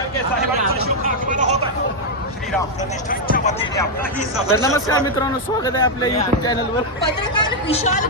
शेळके साहेबांचा शुभ आगमन होत आहे. श्रीराम प्रतिष्ठानच्या वतीने आपला ही तर नमस्कार मित्रांनो स्वागत आहे आपल्या युट्यूब चॅनलवर पत्रकार विशाल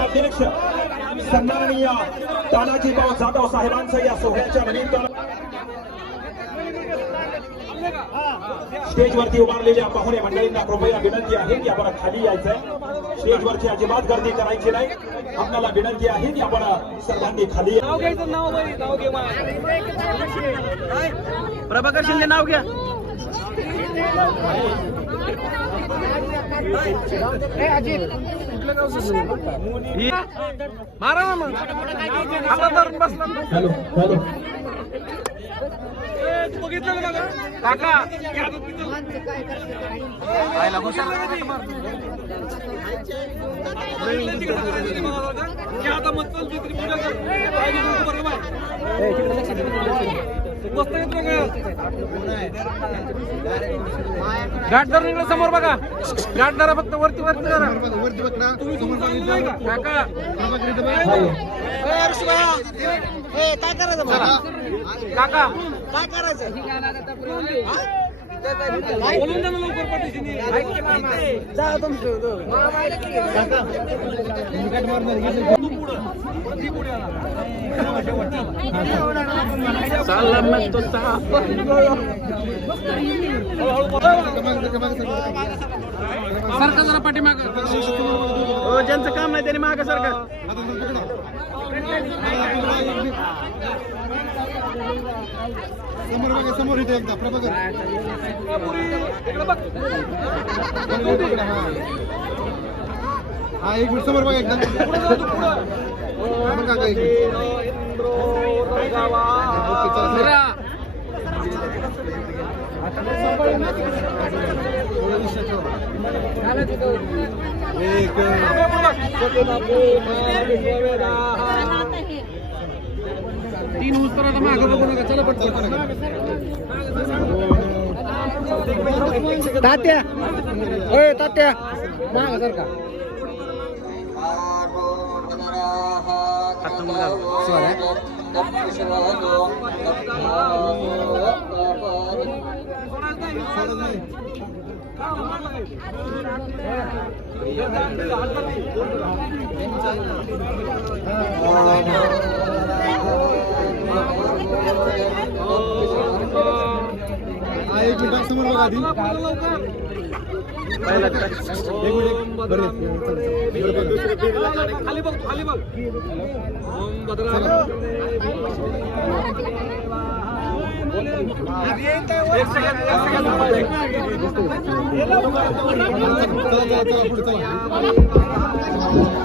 अध्यक्ष सन्माननीय तानाजी भाऊ जाधव साहेबांचं या सोहळ्याच्या निमित्तानं स्टेजवरती उभारलेल्या पाहुणे मंडळींना कृपया विनंती आहे की आपण खाली यायचंय. स्टेजवरची अजिबात गर्दी करायची नाही. आपल्याला विनंती आहे की आपण सर्वांनी खाली प्रभाकर शिंदे नाव घ्या. मारा ना मग. बसला ना. हॅलो हॅलो ए, तू बघितलं का बघा? काका आयला हुशार आहे का मार? बघितलं का बघा? आता पूजा कर. मस्त येतो गाठ धरून इकडे समोर बघा धरा फक्त वरती वरती धरा तुम्ही तुम्ही चाललं नाही का? काका ए, ऋषीभाया. ए, काय करायचं चला. काका काय करायचं? जा तुमचं चालला मग तो सारखा जरा पाठीमाग. हो ज्यांचं काम आहे त्याने माग सारखा. समोर बघा समोर इथे एकदा. प्रभाकर. हा एक मिनिट समोर बघा एकदा. काका एक एक. तीन उस्तर आता मागं बघू नका. चला पटकन तात्या. होय तात्या. माग सर का. हा एक मिनिट समोर बघा आधी खाली बघ खाली बघ ओम भद्रा एक सेकंद एक सेकंद चला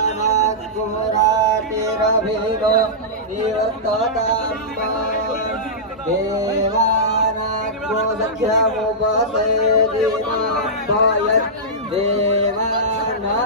देवानात्कुरातिरभिनो निवर्ततां देवानात्मोदख्यमुपसे दिनां देवाना